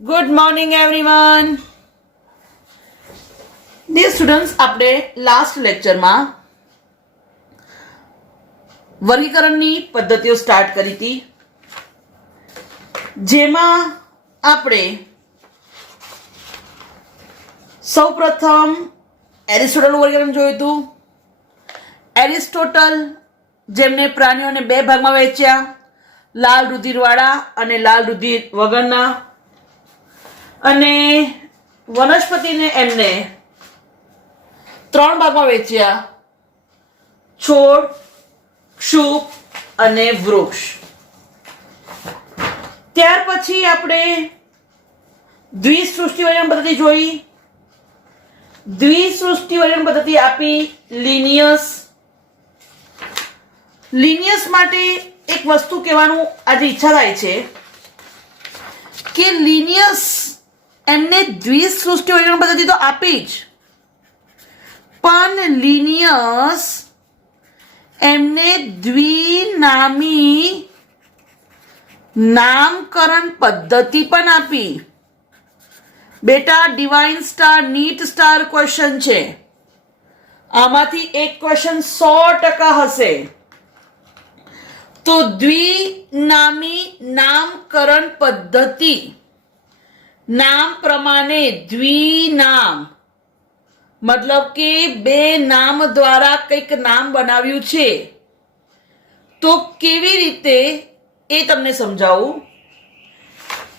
Good morning everyone. Dear students, આપણે last લેક્ચરમાં વર્ગીકરણની પદ્ધતિઓ સ્ટાર્ટ કરી હતી, જેમાં આપણે સૌપ્રથમ એરિસ્ટોટલનું વર્ગીકરણ જોયું હતું. એરિસ્ટોટલ જેમને પ્રાણીઓને બે ભાગમાં વહેંચ્યા, લાલ રુધિરવાળા અને લાલ રુધિર વગરના, અને વનસ્પતિને એમને ત્રણ ભાગમાં વહેંચ્યા, છોડ, ક્ષુપ અને વૃક્ષ. ત્યાર પછી આપણે દ્વિસૃષ્ટિ વર્ગીકરણ પદ્ધતિ જોઈ. દ્વિસૃષ્ટિ વર્ગીકરણ પદ્ધતિ આપી લિનિયસ. લિનિયસ માટે એક વસ્તુ કહેવાનું આજે ઈચ્છા થાય છે કે લિનિયસ એમને દ્વિસૃષ્ટિ વર્ગીકરણ પદ્ધતિ તો આપી જ, પણ લિનિયસ એમને દ્વિનામી નામકરણ પદ્ધતિ પણ આપી. બેટા, divine star NEET star question છે, આમાંથી એક ક્વેશ્ચન 100% હશે. તો દ્વિનામી નામકરણ પદ્ધતિ, નામ પ્રમાણે દ્વિનામ મતલબ કે બે નામ દ્વારા કંઈક નામ બનાવ્યું છે, તો કેવી રીતે એ તમને સમજાવું.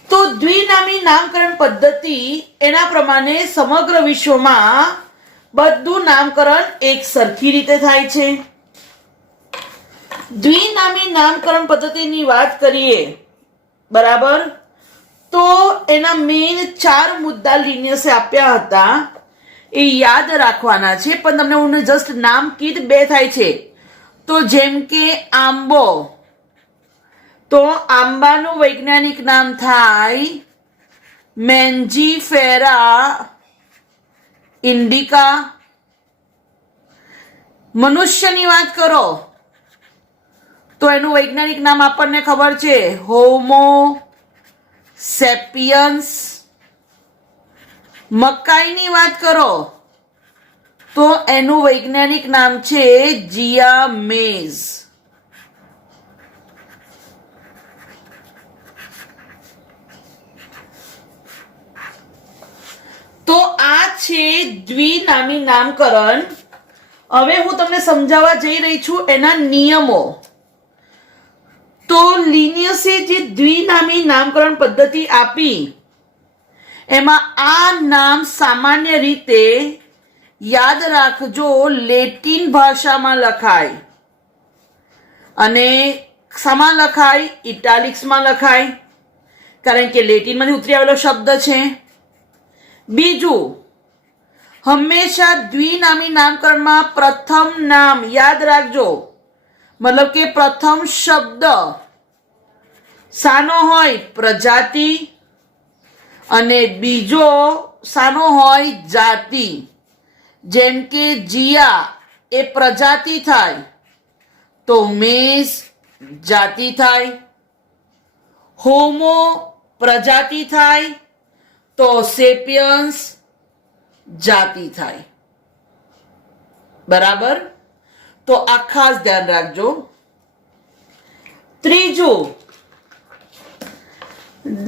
તો દ્વિનામી નામકરણ પદ્ધતિ એના પ્રમાણે સમગ્ર વિશ્વમાં બધું નામકરણ એક સરખી રીતે થાય છે. દ્વિનામી નામકરણ પદ્ધતિની વાત કરીએ, બરાબર, તો એના મેઇન 4 મુદ્દા લિનિયસે આપ્યા હતા, એ યાદ રાખવાના છે. પણ તમને હું જસ્ટ નામ કીધ બે થાય છે. તો જેમ કે આંબો, તો આંબાનું વૈજ્ઞાનિક નામ થાય મેન્જીફેરા ઇન્ડિકા. મનુષ્યની વાત કરો તો એનું વૈજ્ઞાનિક નામ આપણને ખબર છે, હોમો સેપિયન્સ. મકાઈની વાત કરો તો એનું વૈજ્ઞાનિક નામ છે જીયા મેઝ. તો આ છે દ્વિનામી નામકરણ. હવે હું તમને સમજાવવા જઈ રહી છું એના નિયમો. તો લિનિયસે જે દ્વિનામી નામકરણ પદ્ધતિ આપી, એમાં આ નામ સામાન્ય રીતે યાદ રાખજો લેટિન ભાષામાં લખાય, અને શામાં લખાય? ઇટાલિક્સમાં લખાય, કારણ કે લેટિનમાંથી ઉતરી આવેલો શબ્દ છે. બીજું, હંમેશા દ્વિનામી નામકરણમાં પ્રથમ નામ યાદ રાખજો, મતલબ કે પ્રથમ શબ્દ શાનો હોય? પ્રજાતિ, અને બીજો શાનો હોય? જાતિ. જેમ કે જીયા એ પ્રજાતિ થાય, તો મેઝ જાતિ થાય. હોમો પ્રજાતિ થાય, તો સેપિયન્સ જાતિ થાય. બરાબર? તો આ ખાસ ધ્યાન રાખજો. ત્રીજું,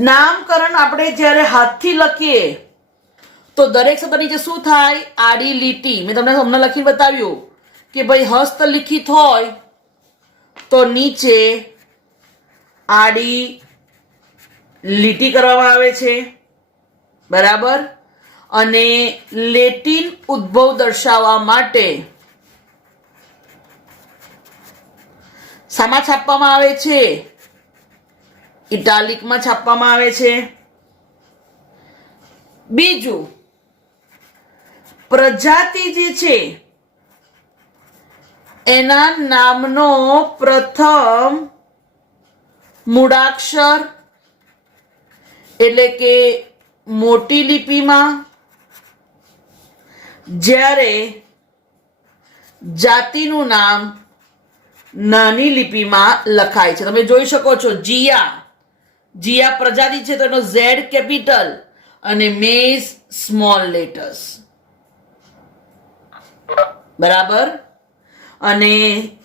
નામકરણ આપણે જ્યારે હાથથી લખીએ તો દરેક શબ્દ નીચે શું થાય? આડી લીટી. મેં તમને હમણાં લખીને બતાવ્યું કે ભાઈ હસ્તલિખિત હોય તો નીચે આડી લીટી કરવામાં આવે છે, બરાબર. અને લેટિન ઉદ્ભવ દર્શાવવા માટે શામાં છાપવામાં આવે છે? ઇટાલિકમાં છાપવામાં આવે છે. બીજું, પ્રજાતિ જે છે એના નામનો પ્રથમ મૂળાક્ષર એટલે કે મોટી લિપિમાં, જ્યારે જાતિનું નામ નાની લિપિમાં લખાય છે. તમે જોઈ શકો છો, જીયા જીયા પ્રજાતિ છે તો એનો ઝેડ કેપિટલ અને મેઝ સ્મોલ લેટર્સ. બરાબર. અને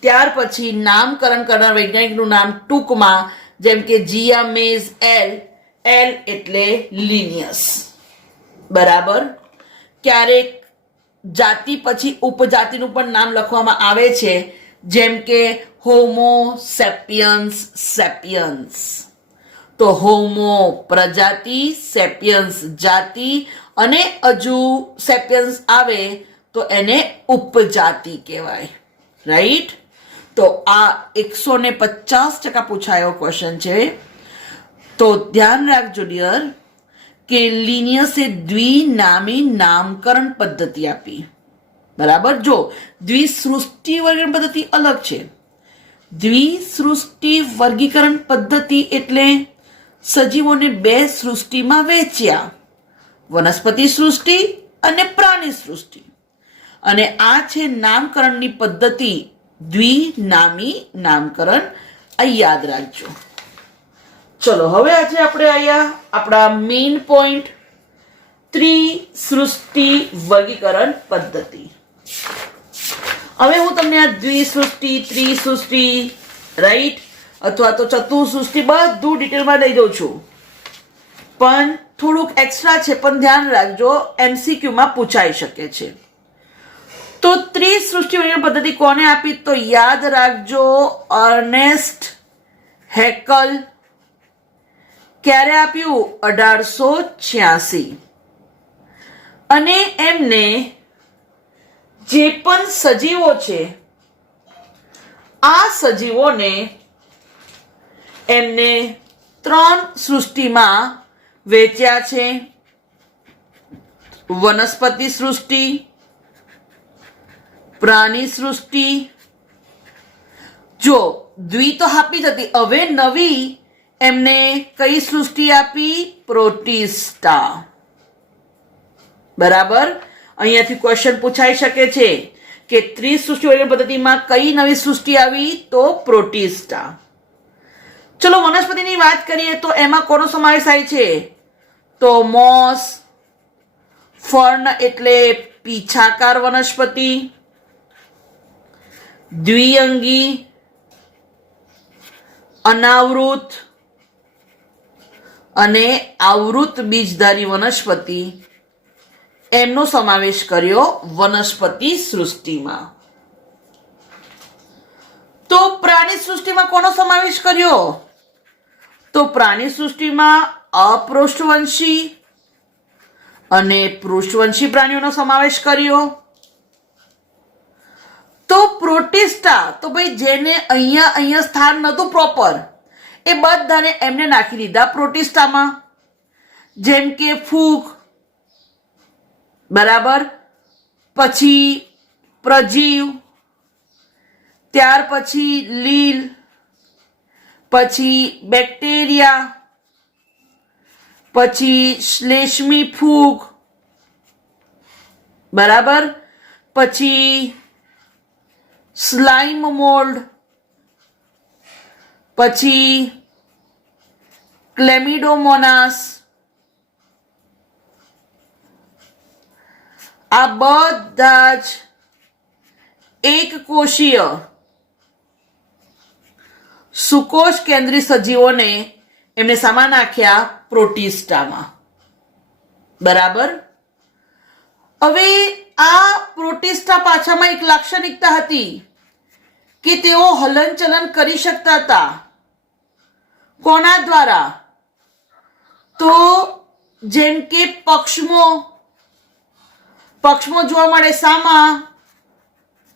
ત્યાર પછી નામકરણ કરનાર વૈજ્ઞાનિકનું નામ ટૂંકમાં, જેમ કે જીયા મેઝ એલ, એલ એટલે લિનિયસ. બરાબર. ક્યારેક જાતિ પછી ઉપજાતિનું પણ નામ લખવામાં આવે છે, જેમ કે હોમો સેપિયન્સ સેપિયન્સ. તો હોમો પ્રજાતિ, સેપિયન્સ જાતિ, અને હજુ સેપિયન્સ આવે તો એને ઉપજાતિ કહેવાય. રાઈટ. તો આ 150% પૂછાયો ક્વેશ્ચન છે. તો ધ્યાન રાખજો ડિયર કે લિનિયસે દ્વિનામી નામકરણ પદ્ધતિ આપી. બરાબર. જો દ્વિસૃષ્ટિ વર્ગીકરણ પદ્ધતિ અલગ છે. દ્વિસૃષ્ટિ વર્ગીકરણ પદ્ધતિ એટલે સજીવોને બે સૃષ્ટિમાં વહેંચ્યા, વનસ્પતિ સૃષ્ટિ અને પ્રાણી સૃષ્ટિ. અને આ છે નામકરણની પદ્ધતિ, દ્વિનામી નામકરણ. આ યાદ રાખજો. ચલો હવે આજે આપણે અહીંયા આપણા મેઇન પોઈન્ટ ત્રિસૃષ્ટિ વર્ગીકરણ પદ્ધતિ. હવે હું તમને આ દ્વિસૃષ્ટિ, ત્રિસૃષ્ટિ, રાઈટ, અથવા તો ચતુસૃષ્ટિ બધું ડિટેલમાં દઈ દઉં છું, પણ થોડુંક એક્સ્ટ્રા છે, પણ ધ્યાન રાખજો MCQ માં પૂછાઈ શકે છે. તો ત્રિસૃષ્ટિ વર્ગીકરણ પદ્ધતિ કોને આપી? તો યાદ રાખજો અર્નેસ્ટ હેકલ. ક્યારે આપ્યું? 1886. અને એમને જે પણ સજીવો છે આ સજીવોને એમને 3 સૃષ્ટિમાં વહેંચ્યા છે. વનસ્પતિ સૃષ્ટિ, પ્રાણી સૃષ્ટિ. જો દ્વિ તો આપી જ હતી, હવે નવી એમને કઈ સૃષ્ટિ આપી? પ્રોટિસ્ટા. બરાબર. અહીંયાથી ક્વેશ્ચન પૂછાઈ શકે છે કે ત્રિસૃષ્ટિ વર્ગીકરણ પદ્ધતિમાં કઈ નવી સૃષ્ટિ આવી? તો પ્રોટિસ્ટા. ચલો વનસ્પતિની વાત કરીએ તો એમાં કોનો સમાવેશ થાય છે? તો મોસ, ફર્ન એટલે પીછાકાર વનસ્પતિ, દ્વિઅંગી, અનાવૃત અને આવૃત બીજધારી વનસ્પતિ, એમનો સમાવેશ કર્યો વનસ્પતિ સૃષ્ટિમાં. તો પ્રાણી સૃષ્ટિમાં કોનો સમાવેશ કર્યો? તો પ્રાણી સૃષ્ટિમાં અપૃષ્ઠવંશી અને પૃષ્ઠવંશી પ્રાણીઓનો સમાવેશ કર્યો. તો પ્રોટિસ્ટા, તો ભાઈ જેને અહીંયા સ્થાન નહોતું પ્રોપર, એ બધાને એમને નાખી દીધા પ્રોટિસ્ટામાં, જેમ કે ફૂગ. બરાબર. પછી પ્રજીવ, ત્યાર પછી લીલ, પછી બેક્ટેરિયા, પછી શ્લેષ્મી ફૂગ. બરાબર. પછી સ્લાઇમ મોલ્ડ, પછી ક્લેમિડોમોનાસ. આ બધા જ એક કોષીય સુકોષ કેન્દ્રી સજીવોને એમને સામાન નાખ્યા પ્રોટિસ્ટામાં. બરાબર. હવે આ પ્રોટિસ્ટા પાછળમાં એક લાક્ષણિકતા હતી કે તેઓ હલનચલન કરી શકતા હતા. કોના દ્વારા? તો જેમ કે પક્ષમો જોવા મળે શામાં?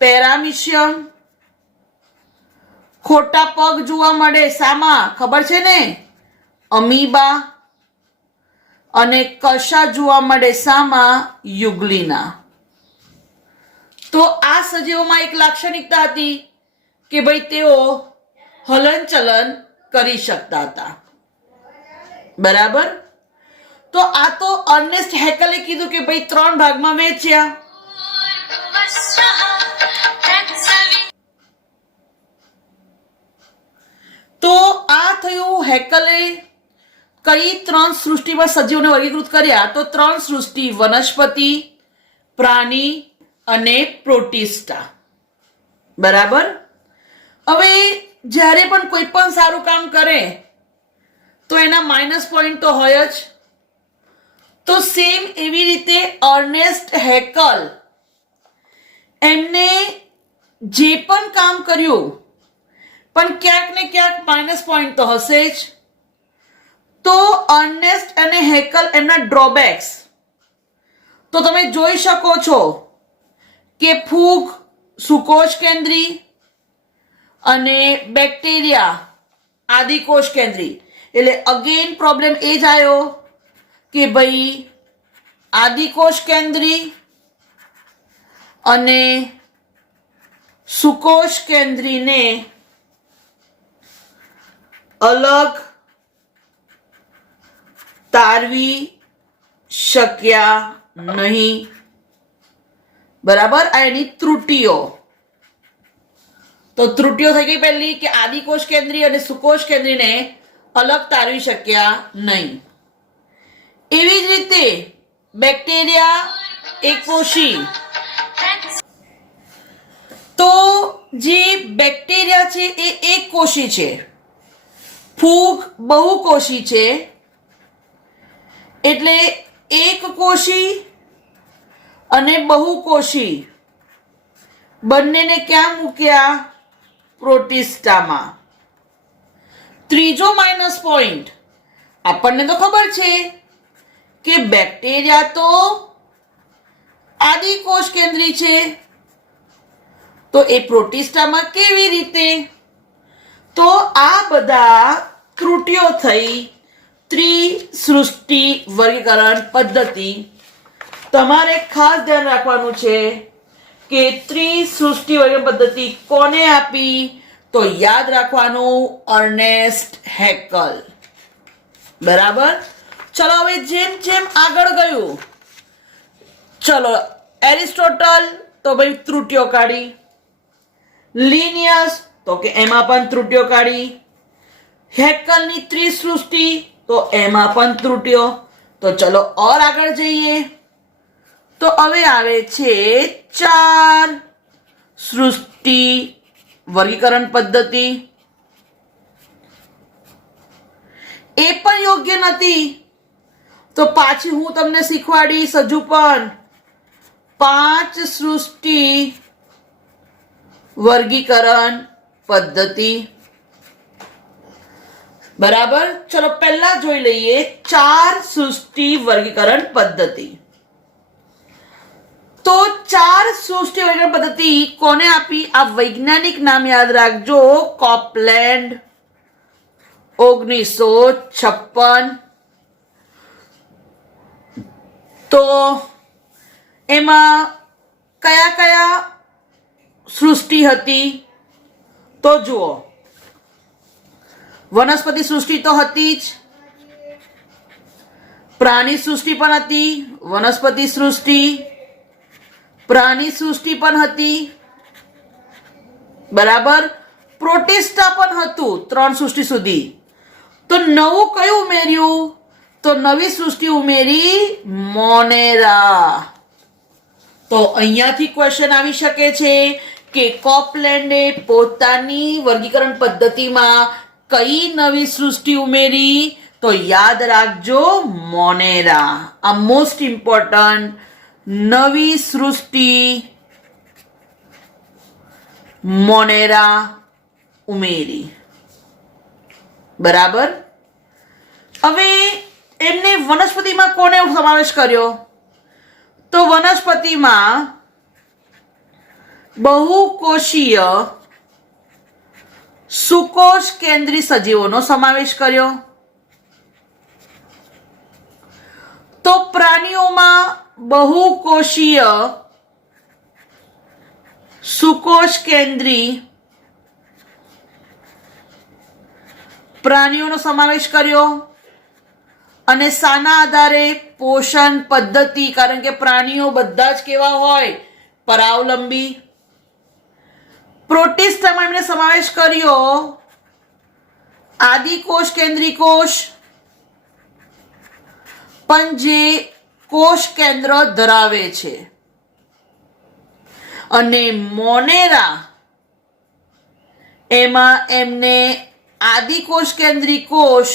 પેરામિશિયમ. ખોટા પગ જોવા મળે શામાં? ખબર છે ને? અમીબા. અને કશા જોવા મળે શામાં? યુગ્લિના. તો આ સજીવોમાં એક લાક્ષણિકતા હતી કે ભાઈ તેઓ હલનચલન કરી શકતા હતા. બરાબર. તો આ તો અર્નેસ્ટ હેકલે કીધું કે ભાઈ 3 ભાગમાં વહેંચ્યા. તો આ થયું હેકલે કઈ 3 સૃષ્ટિમાં સજીવોને વર્ગીકૃત કર્યા? તો 3 સૃષ્ટિ, વનસ્પતિ, પ્રાણી અને પ્રોટિસ્ટા. બરાબર. હવે જ્યારે પણ કોઈ પણ સારું કામ કરે તો એના માઇનસ પોઈન્ટ તો હોય જ. તો સેમ એવી રીતે અર્નેસ્ટ હેકલ એમને જે પણ કામ કર્યું પણ ક્યાંક ને ક્યાંક માઇનસ પોઈન્ટ તો હશે જ. તો અર્નેસ્ટ અને હેકલ એમના ડ્રોબેક્સ તો તમે જોઈ શકો છો કે ફૂગ સુકોષ કેન્દ્રી અને બેક્ટેરિયા આદિકોષ કેન્દ્રી. એટલે અગેન પ્રોબ્લેમ એ જ આવ્યો કે ભાઈ આદિકોષ કેન્દ્રી અને સુકોષ કેન્દ્રીને અલગ તારવી શક્યા નહીં. બરાબર. આ એની ત્રુટીઓ. તો ત્રુટીઓ થઈ ગઈ પહેલી કે આદિકોષ કેન્દ્રી અને સુકોષ કેન્દ્રીને અલગ તારવી શક્યા નહીં. એવી જ રીતે બેક્ટેરિયા એકકોષી. તો જે બેક્ટેરિયા છે એ એકકોષી છે, ફૂગ બહુકોષી છે. એટલે એકકોષી અને બહુકોષી બંનેને ક્યાં મૂક્યા? પ્રોટિસ્ટામાં. ત્રીજો માઇનસ પોઈન્ટ, આપણને તો ખબર છે કે બેક્ટેરિયા તો આદિકોષ કેન્દ્રી છે, તો એ પ્રોટિસ્ટામાં કેવી રીતે? તો આ બધા ત્રુટીઓ થઈ ત્રિસૃષ્ટિ વર્ગીકરણ પદ્ધતિ. તમારે ખાસ ધ્યાન રાખવાનું છે કે ત્રિસૃષ્ટિ વર્ગીકરણ પદ્ધતિ કોને આપી? તો યાદ રાખવાનું અર્નેસ્ટ હેકલ. બરાબર. ચલો હવે જેમ જેમ આગળ ગયું, ચલો એરિસ્ટોટલ તો ભાઈ ત્રુટીઓ કાઢી, લિનિયસ તો કે એમાં પણ ત્રુટીઓ કાઢી, હેકલની ત્રિસૃષ્ટિ તો એમાં પણ ત્રુટીઓ. તો ચલો ઓર આગળ જઈએ. તો હવે આવે છે 4 સૃષ્ટિ વર્ગીકરણ પદ્ધતિ. એ પણ યોગ્ય નથી. તો પાછી હું તમને શીખવાડીશ હજુ પણ 5 સૃષ્ટિ વર્ગીકરણ પદ્ધતિ. બરાબર. ચલો પહેલા જોઈ લઈએ 4 સૃષ્ટિ વર્ગીકરણ પદ્ધતિ. તો 4 સૃષ્ટિ વર્ગીકરણ પદ્ધતિ કોને આપી? આ વૈજ્ઞાનિક નામ યાદ રાખજો, કોપલેન્ડ, 1956. તો એમાં કયા કયા સૃષ્ટિ હતી? તો જુઓ, વનસ્પતિ સૃષ્ટિ તો હતી જ, પ્રાણી સૃષ્ટિ પણ હતી, વનસ્પતિ સૃષ્ટિ, પ્રાણી સૃષ્ટિ પણ હતી. બરાબર. પ્રોટિસ્ટા પણ હતું 3 સૃષ્ટિ સુધી. તો નવું કયું ઉમેર્યું? તો નવી સૃષ્ટિ ઉમેરી મોનેરા. તો અહીંયાથી ક્વેશ્ચન આવી શકે છે કે કોપલેન્ડે પોતાની વર્ગીકરણ પદ્ધતિમાં કઈ નવી સૃષ્ટિ ઉમેરી? તો યાદ રાખજો મોનેરા. આ મોસ્ટ ઇમ્પોર્ટન્ટ નવી સૃષ્ટિ મોનેરા ઉમેરી. બરાબર. હવે એમને વનસ્પતિમાં કોને સમાવેશ કર્યો? તો વનસ્પતિમાં બહુકોષીય સુકોષ કેન્દ્રી સજીવોનો સમાવેશ કર્યો. તો પ્રાણીઓમાં બહુકોષીય સુકોષ કેન્દ્રી પ્રાણીઓનો સમાવેશ કર્યો. અને શાના આધારે? પોષણ પદ્ધતિ. કારણ કે પ્રાણીઓ બધા જ કેવા હોય? પરાવલંબી. પ્રોટિસ્ટામાં એમણે સમાવેશ કર્યો આદિકોષ કેન્દ્રી કોષ પણ જે કોષ કેન્દ્ર ધરાવે છે. અને મોનેરા એમાં એમને આદિકોષ કેન્દ્રી કોષ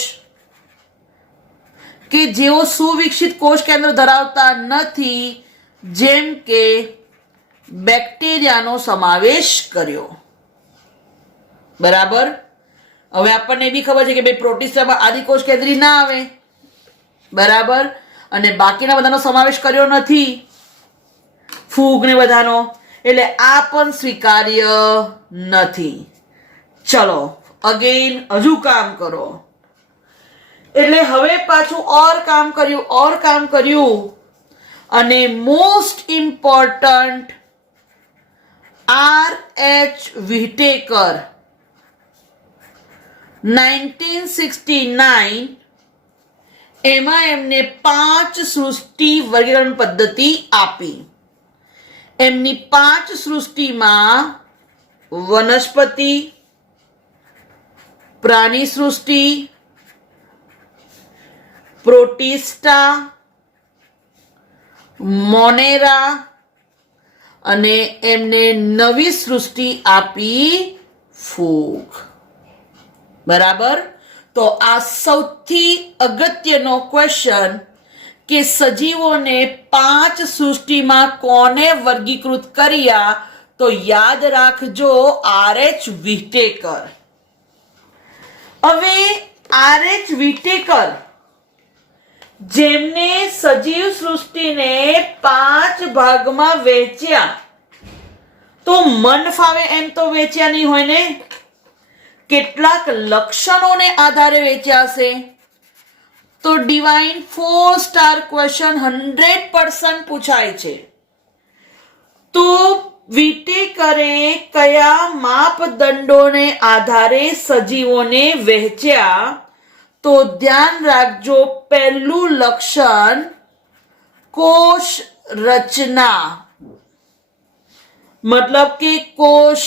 કે જેઓ સુવિકસિત કોષ કેન્દ્ર ધરાવતા નથી, જેમ કે બેક્ટેરિયાનો સમાવેશ કર્યો. બરાબર. હવે આપણને બી ખબર છે કે ભાઈ પ્રોટિસ્ટામાં આદિકોષ કેન્દ્રી ના આવે. બરાબર. અને બાકીના બધાનો સમાવેશ કર્યો નથી, ફૂગ ને બધાનો, એટલે આ પણ સ્વીકાર્ય નથી. ચલો અગેન હજુ કામ કરો. એટલે હવે પાછું ઓર કામ કર્યું અને મોસ્ટ ઇમ્પોર્ટન્ટ R.H. વિટેકર 1969 એમાં એમને 5 સૃષ્ટિ વર્ગીકરણ પદ્ધતિ આપી. એમની 5 સૃષ્ટિમાં વનસ્પતિ, પ્રાણી સૃષ્ટિ, પ્રોટિસ્ટા, મોનેરા અને એમને નવી સૃષ્ટિ આપી ફૂગ. બરાબર. તો આ સૌથી અગત્યનો ક્વેશ્ચન કે સજીવોને 5 સૃષ્ટિમાં કોને વર્ગીકૃત કર્યા, તો યાદ રાખજો R.H. વિટેકર. હવે R.H. વિટેકર જેમને સજીવ સૃષ્ટિને 5 ભાગમાં વહેંચ્યા, તો મન ફાવે એમ તો વેચ્યા નહીં હોય ને, કેટલાક લક્ષણોને આધારે વેચ્યા હશે. તો ડિવાઇન 4 સ્ટાર ક્વેશ્ચન 100% પૂછાય છે. તો વિટેકરે કયા માપદંડોને આધારે સજીવોને વહેંચ્યા, તો ધ્યાન રાખજો પહેલું લક્ષણ કોષ રચના, મતલબ કે કોષ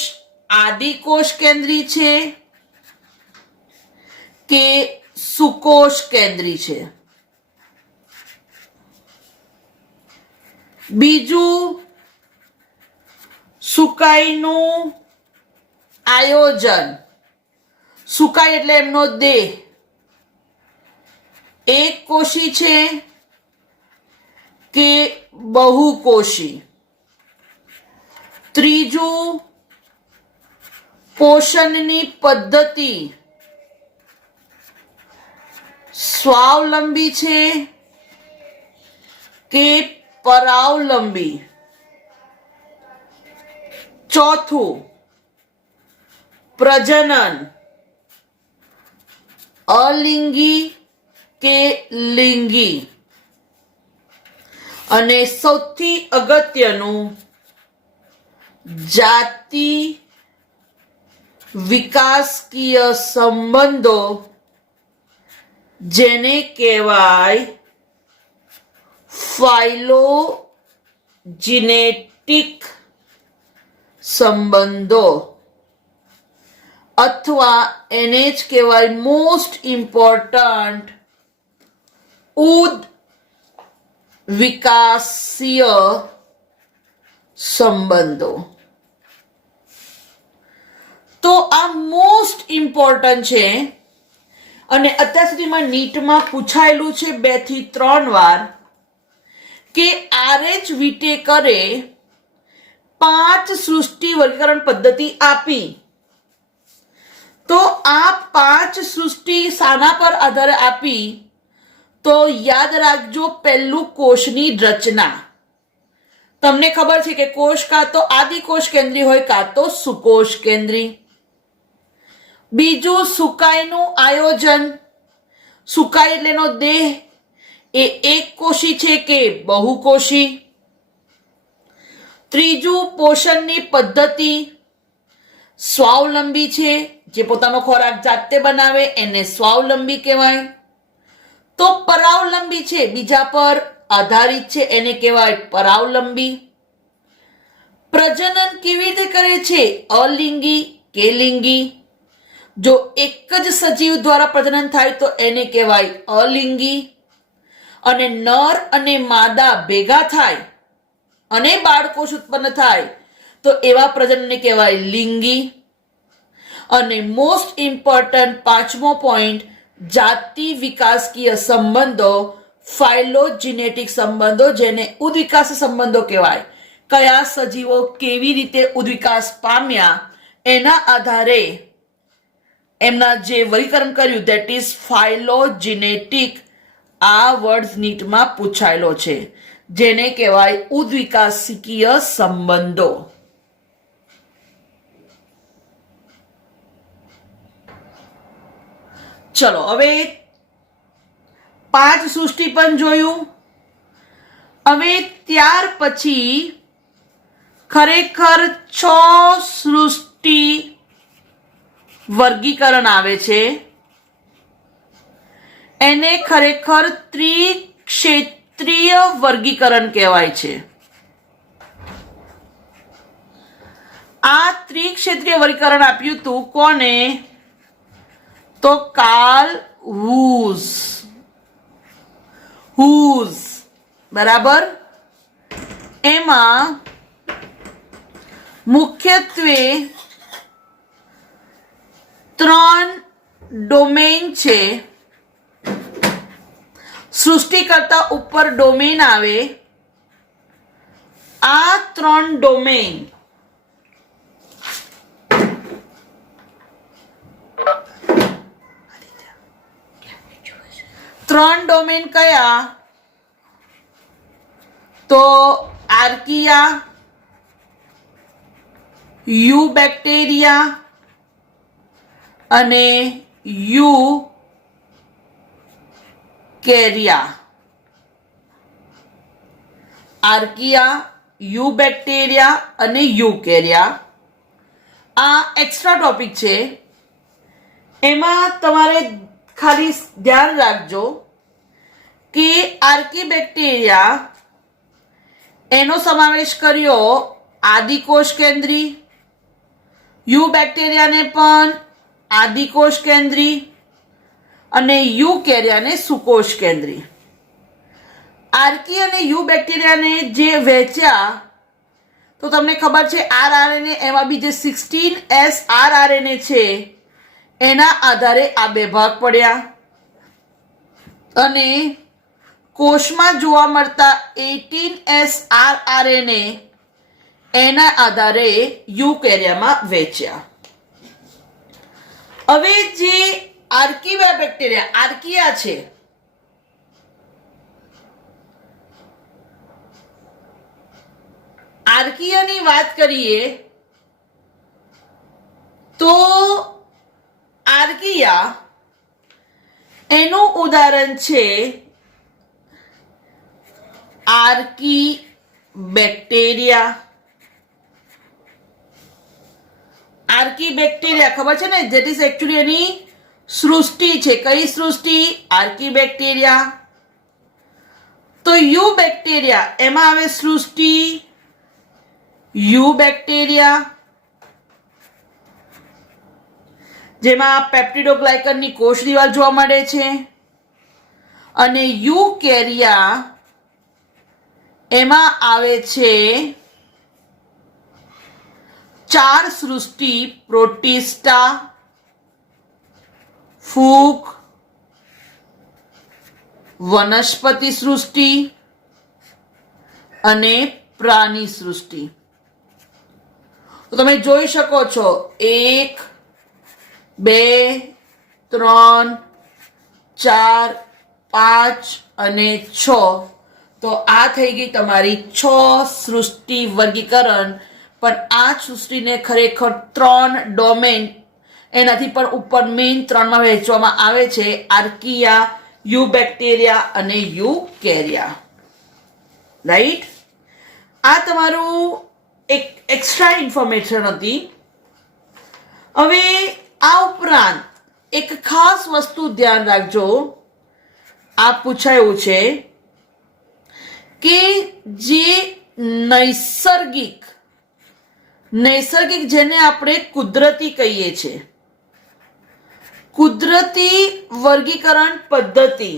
આદિકોષ કેન્દ્રી છે કે સુકોષ કેન્દ્રી છે. બીજું સુકાઈનું આયોજન. સુકાઈ એટલે એમનો દેહ એક કોષી છે કે બહુકોષી. ત્રીજું પોષણની પદ્ધતિ સ્વાવલંબી છે કે પરાવલંબી. ચોથું પ્રજનન અલિંગી કે લિંગી. અને સૌથી અગત્યનું જાતિ વિકાસકીય સંબંધો, જેને કહેવાય ફાઇલોજિનેટિક સંબંધો, અથવા એને જ કહેવાય મોસ્ટ ઇમ્પોર્ટન્ટ વિકાસીય સંબંધો. તો આ મોસ્ટ ઇમ્પોર્ટન્ટ છે અને અત્યાર સુધીમાં નીટમાં પૂછાયેલું છે 2 થી 3 વાર કે R.H. વિટેકરે 5 સૃષ્ટિ વર્ગીકરણ પદ્ધતિ આપી. તો આ 5 સૃષ્ટિ શાના પર આધારે આપી, તો યાદ રાખજો પહેલું કોષની રચના. તમને ખબર છે કે કોષ કાં તો આદિકોષ કેન્દ્રી હોય કાં તો સુકોષ કેન્દ્રી. બીજું સુકાઈનું આયોજન. સુકાઈ એટલે એનો દેહ એ એક કોષી છે કે બહુકોષી. ત્રીજું પોષણની પદ્ધતિ સ્વાવલંબી છે, જે પોતાનો ખોરાક જાતે બનાવે એને સ્વાવલંબી કહેવાય. તો પરાવલંબી છે, બીજા પર આધારિત છે, એને કહેવાય પરાવલંબી. પ્રજનન કેવી રીતે કરે છે, અલિંગી કે લિંગી. જો એક જ સજીવ દ્વારા પ્રજનન થાય તો એને કહેવાય અલિંગી. અને નર અને માદા ભેગા થાય અને બાળકોષ ઉત્પન્ન થાય તો એવા પ્રજનનને કહેવાય લિંગી. અને મોસ્ટ ઇમ્પોર્ટન્ટ પાંચમો પોઈન્ટ, જાતિ વિકાસકીય સંબંધો, ફાઇલોજિનેટિક સંબંધો, જેને ઉદ્વિકાસ સંબંધો કહેવાય. કયા સજીવો કેવી રીતે ઉદ્વિકાસ પામ્યા એના આધારે એમના જે વર્ગીકરણ કર્યું, ધેટ ઇઝ ફાઇલોજિનેટિક. આ વર્ડ નીટમાં પૂછાયેલો છે, જેને કહેવાય ઉદ્વિકાસકીય સંબંધો. ચલો હવે 5 સૃષ્ટિ પણ જોયું. હવે ત્યાર પછી ખરેખર 6 સૃષ્ટિ વર્ગીકરણ આવે છે. એને ખરેખર ત્રિક્ષેત્રીય વર્ગીકરણ કહેવાય છે. આ ત્રિક્ષેત્રીય વર્ગીકરણ આપ્યું હતું કોને? તો કાર્લ હુઝ. બરાબર. એમાં મુખ્યત્વે 3 ડોમેન છે. સૃષ્ટિ કરતા ઉપર ડોમેન આવે. આ 3 ડોમેન કયા? તો આર્કિયા, યુ બેક્ટેરિયા અને you Keriya. Archaea, you bacteria અને યુ કેરિયા. આ એક્સ્ટ્રા ટોપિક છે. એમાં તમારે ખાલી ધ્યાન રાખજો કે આર્કી બેક્ટેરિયા એનો સમાવેશ કર્યો આદિકોષ કેન્દ્રી, યુ બેક્ટેરિયાને પણ આદિકોષ કેન્દ્રી અને યુ કેરિયાને સુકોષ કેન્દ્રી. આર્કી અને યુ બેક્ટેરિયાને જે વહેંચ્યા તો તમને ખબર છે આરઆરએનએ, એમાં બી જે 16S આરઆરએનએ છે એના આધારે આ 2 ભાગ પડ્યા. અને કોષમાં જોવા મળતા 18S આરઆરએનએ એના આધારે યુકેરિયામાં વહેંચ્યા. હવે જે આર્કિયા બેક્ટેરિયા, આર્કિયા છે, આર્કિયાની વાત કરીએ તો આર્કિયા એનું ઉદાહરણ છે આર્કી બેક્ટેરિયા. આર્કી બેક્ટેરિયા ખબર છે ને, ધેટ ઇઝ એકચ્યુઅલી એની સૃષ્ટિ છે. કઈ સૃષ્ટિ? આર્કી બેક્ટેરિયા. તો યુ બેક્ટેરિયા એમાં આવે સૃષ્ટિ યુ બેક્ટેરિયા, જેમાં પેપ્ટિડોગ્લાયકનની કોષ દિવાલ જોવા મળે છે. અને યુ કેરિયા એમાં આવે છે 4 સૃષ્ટિ, પ્રોટિસ્ટા, ફૂગ, વનસ્પતિ સૃષ્ટિ અને પ્રાણી સૃષ્ટિ. તો તમે જોઈ શકો છો 1, 2, 3, 4, 5 અને 6. તો આ થઈ ગઈ તમારી 6 સૃષ્ટિ વર્ગીકરણ. પણ આ સૃષ્ટિને ખરેખર 3 ડોમેન, એનાથી પણ ઉપર મેઇન 3માં વહેંચવામાં આવે છે, આર્કિયા, યુ બેક્ટેરિયા અને યુ કેરિયા. રાઈટ? આ તમારું એક એક્સ્ટ્રા ઇન્ફોર્મેશન હતી. હવે આ ઉપરાંત એક ખાસ વસ્તુ ધ્યાન રાખજો, આ પૂછાયું છે કે જે નૈસર્ગિક જેને આપણે કુદરતી કહીએ છીએ, કુદરતી વર્ગીકરણ પદ્ધતિ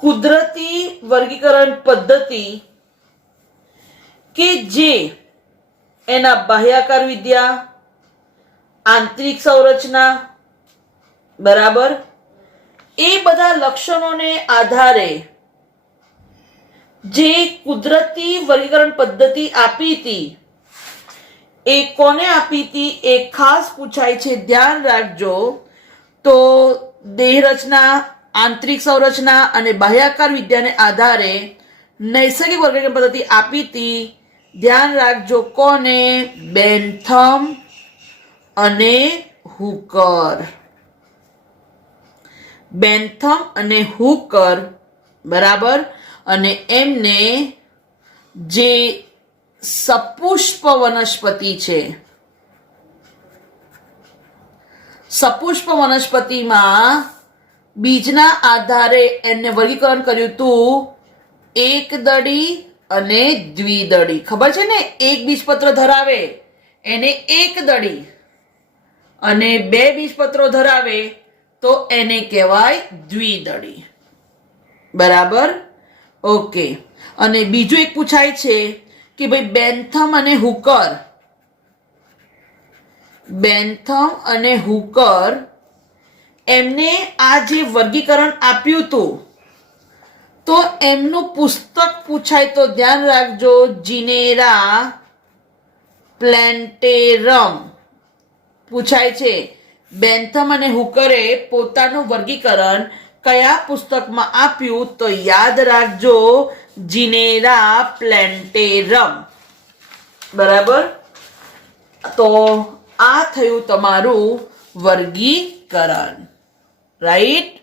કુદરતી વર્ગીકરણ પદ્ધતિ કે જે એના બાહ્યાકાર વિદ્યા, આંતરિક સંરચના, બરાબર, એ બધા લક્ષણોને આધારે જે કુદરતી વર્ગીકરણ પદ્ધતિ આપી હતી એ કોને આપી હતી એ ખાસ પૂછાય છે, ધ્યાન રાખજો. તો દેહ રચના, આંતરિક સંરચના અને બાહ્યાકાર વિદ્યાને આધારે નૈસર્ગિક વર્ગીકરણ પદ્ધતિ આપી હતી. ધ્યાન રાખજો, કોને? બેન્થમ અને હુકર. બેન્થમ અને હુકર, બરાબર. અને એમને જે સપુષ્પ વનસ્પતિ છે, સપુષ્પ વનસ્પતિમાં બીજના આધારે એમને વર્ગીકરણ કર્યું હતું એકદળી અને દ્વિદળી. ખબર છે ને, એક બીજપત્ર ધરાવે એને એકદળી અને બે બીજપત્રો ધરાવે તો એને કહેવાય દ્વિદળી. બરાબર, ઓકે. અને બીજું એક પૂછાય છે કે ભાઈ બેન્થમ અને હુકર, બેન્થમ અને હુકર એમને આ જે વર્ગીકરણ આપ્યું હતું તો એમનું પુસ્તક પૂછાય તો ધ્યાન રાખજો, જીનેરા પ્લેન્ટેરમ પૂછાય છે. બેન્થમ અને હુકરે પોતાનું વર્ગીકરણ કયા પુસ્તકમાં આપ્યું તો યાદ રાખજો, જીનેરા પ્લેન્ટેરમ. બરાબર. તો આ થયું તમારું વર્ગીકરણ, રાઈટ.